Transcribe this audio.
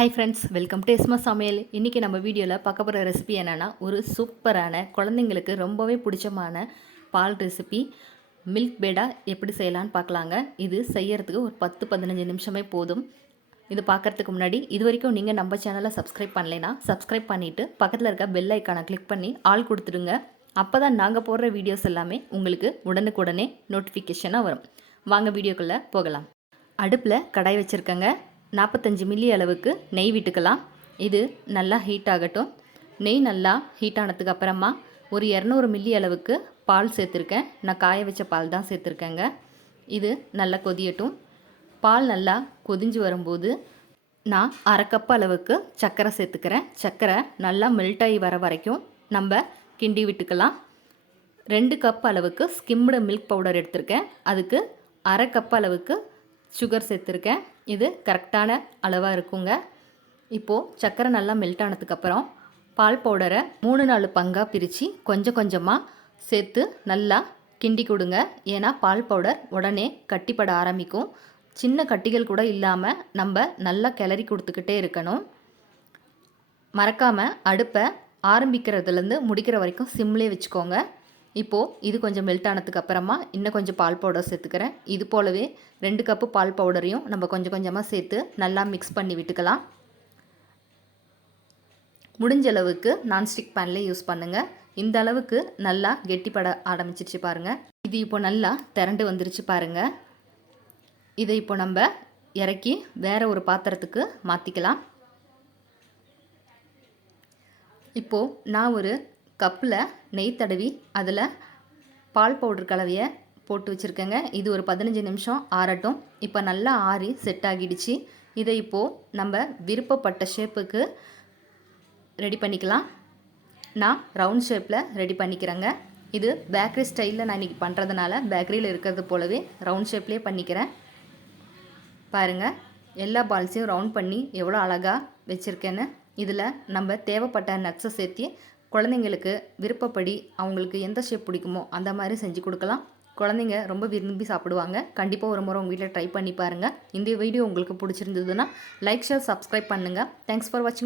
Hi friends, welcome to எஸ்மா சமையல். இன்றைக்கி நம்ம வீடியோவில் பார்க்க போகிற ரெசிபி என்னென்னா, ஒரு சூப்பரான குழந்தைங்களுக்கு ரொம்பவே பிடிச்சமான பால் ரெசிபி மில்க்பேடா எப்படி செய்யலான்னு பார்க்கலாங்க. இது செய்யறதுக்கு ஒரு 10-15 நிமிஷமே போதும். இது பார்க்குறதுக்கு முன்னாடி இது வரைக்கும் நீங்கள் நம்ம சேனலை சப்ஸ்கிரைப் பண்ணலைன்னா சப்ஸ்கிரைப் பண்ணிவிட்டு பக்கத்தில் இருக்க பெல் ஐக்கானை கிளிக் பண்ணி ஆல் கொடுத்துடுங்க. அப்போ தான் நாங்கள் போடுற வீடியோஸ் எல்லாமே உங்களுக்கு உடனுக்குடனே நோட்டிஃபிகேஷனாக வரும். வாங்க வீடியோக்குள்ளே போகலாம். அடுப்பில் கடாய் வச்சுருக்கேங்க. 45 மில்லி அளவுக்கு நெய் விட்டுக்கலாம். இது நல்லா ஹீட் ஆகட்டும். நெய் நல்லா ஹீட் ஆனதுக்கு அப்புறமா ஒரு 200 மில்லி அளவுக்கு பால் சேர்த்துருக்கேன். நான் காய வச்ச பால் தான் சேர்த்துருக்கேங்க. இது நல்லா கொதியட்டும். பால் நல்லா கொதிஞ்சு வரும்போது நான் 1/2 கப் அளவுக்கு சர்க்கரை சேர்த்துக்கிறேன். சர்க்கரை நல்லா மெல்ட் ஆகி வர வரைக்கும் நம்ம கிண்டி விட்டுக்கலாம். 2 கப் அளவுக்கு ஸ்கிம்டு மில்க் பவுடர் எடுத்திருக்கேன். அதுக்கு 1/2 கப் அளவுக்கு சுகர் சேர்த்துருக்கேன். இது கரெக்டான அளவாக இருக்குங்க. இப்போது சர்க்கரை நல்லா மெல்ட் ஆனதுக்கப்புறம் பால் பவுடரை 3-4 பங்காக பிரித்து கொஞ்சம் கொஞ்சமாக சேர்த்து நல்லா கிண்டி கொடுங்க. ஏன்னா பால் பவுடர் உடனே கட்டிப்பட ஆரம்பிக்கும். சின்ன கட்டிகள் கூட இல்லாமல் நம்ம நல்லா கிளறி கொடுத்துக்கிட்டே இருக்கணும். மறக்காமல் அடுப்பை ஆரம்பிக்கிறதுலேருந்து முடிக்கிற வரைக்கும் சிம்லேயே வச்சுக்கோங்க. இப்போது இது கொஞ்சம் மெல்ட் ஆனதுக்கு அப்புறமா இன்னும் கொஞ்சம் பால் பவுடர் சேர்த்துக்கிறேன். இது போலவே 2 கப்பு பால் பவுடரையும் நம்ம கொஞ்சம் கொஞ்சமாக சேர்த்து நல்லா மிக்ஸ் பண்ணி விட்டுக்கலாம். முடிஞ்ச அளவுக்கு நான்ஸ்டிக் பேனில் யூஸ் பண்ணுங்கள். இந்த அளவுக்கு நல்லா கெட்டிப்பட ஆரம்பிச்சிருச்சு பாருங்கள். இது இப்போ நல்லா திரண்டு வந்துருச்சு பாருங்கள். இதை இப்போ நம்ம இறக்கி வேறு ஒரு பாத்திரத்துக்கு மாற்றிக்கலாம். இப்போது நான் ஒரு கப்பில் நெய் தடவி அதில் பால் பவுடர் கலவையை போட்டு வச்சுருக்கேங்க. இது ஒரு 15 நிமிஷம் ஆறட்டும். இப்போ நல்லா ஆறி செட் ஆகிடுச்சு. இதை இப்போது நம்ம விருப்பப்பட்ட ஷேப்புக்கு ரெடி பண்ணிக்கலாம். நான் ரவுண்ட் ஷேப்பில் ரெடி பண்ணிக்கிறேங்க. இது பேக்கரி ஸ்டைலில் நான் இன்றைக்கி பண்ணுறதுனால பேக்கரியில் இருக்கிறது போலவே ரவுண்ட் ஷேப்லேயே பண்ணிக்கிறேன். பாருங்கள், எல்லா பால்ஸையும் ரவுண்ட் பண்ணி எவ்வளோ அழகாக வச்சுருக்கேன்னு. இதில் நம்ம தேவைப்பட்ட நட்ஸை சேர்த்து குழந்தைங்களுக்கு விருப்பப்படி அவங்களுக்கு எந்த ஷேப் பிடிக்குமோ அந்த மாதிரி செஞ்சு கொடுக்கலாம். குழந்தைங்க ரொம்ப விரும்பி சாப்பிடுவாங்க. கண்டிப்பாக ஒரு முறை உங்கள் வீட்டில் ட்ரை பண்ணி பாருங்கள். இந்த வீடியோ உங்களுக்கு பிடிச்சிருந்ததுன்னா லைக், ஷேர், சப்ஸ்கிரைப் பண்ணுங்கள். தேங்க்ஸ் ஃபார் வாட்சிங்.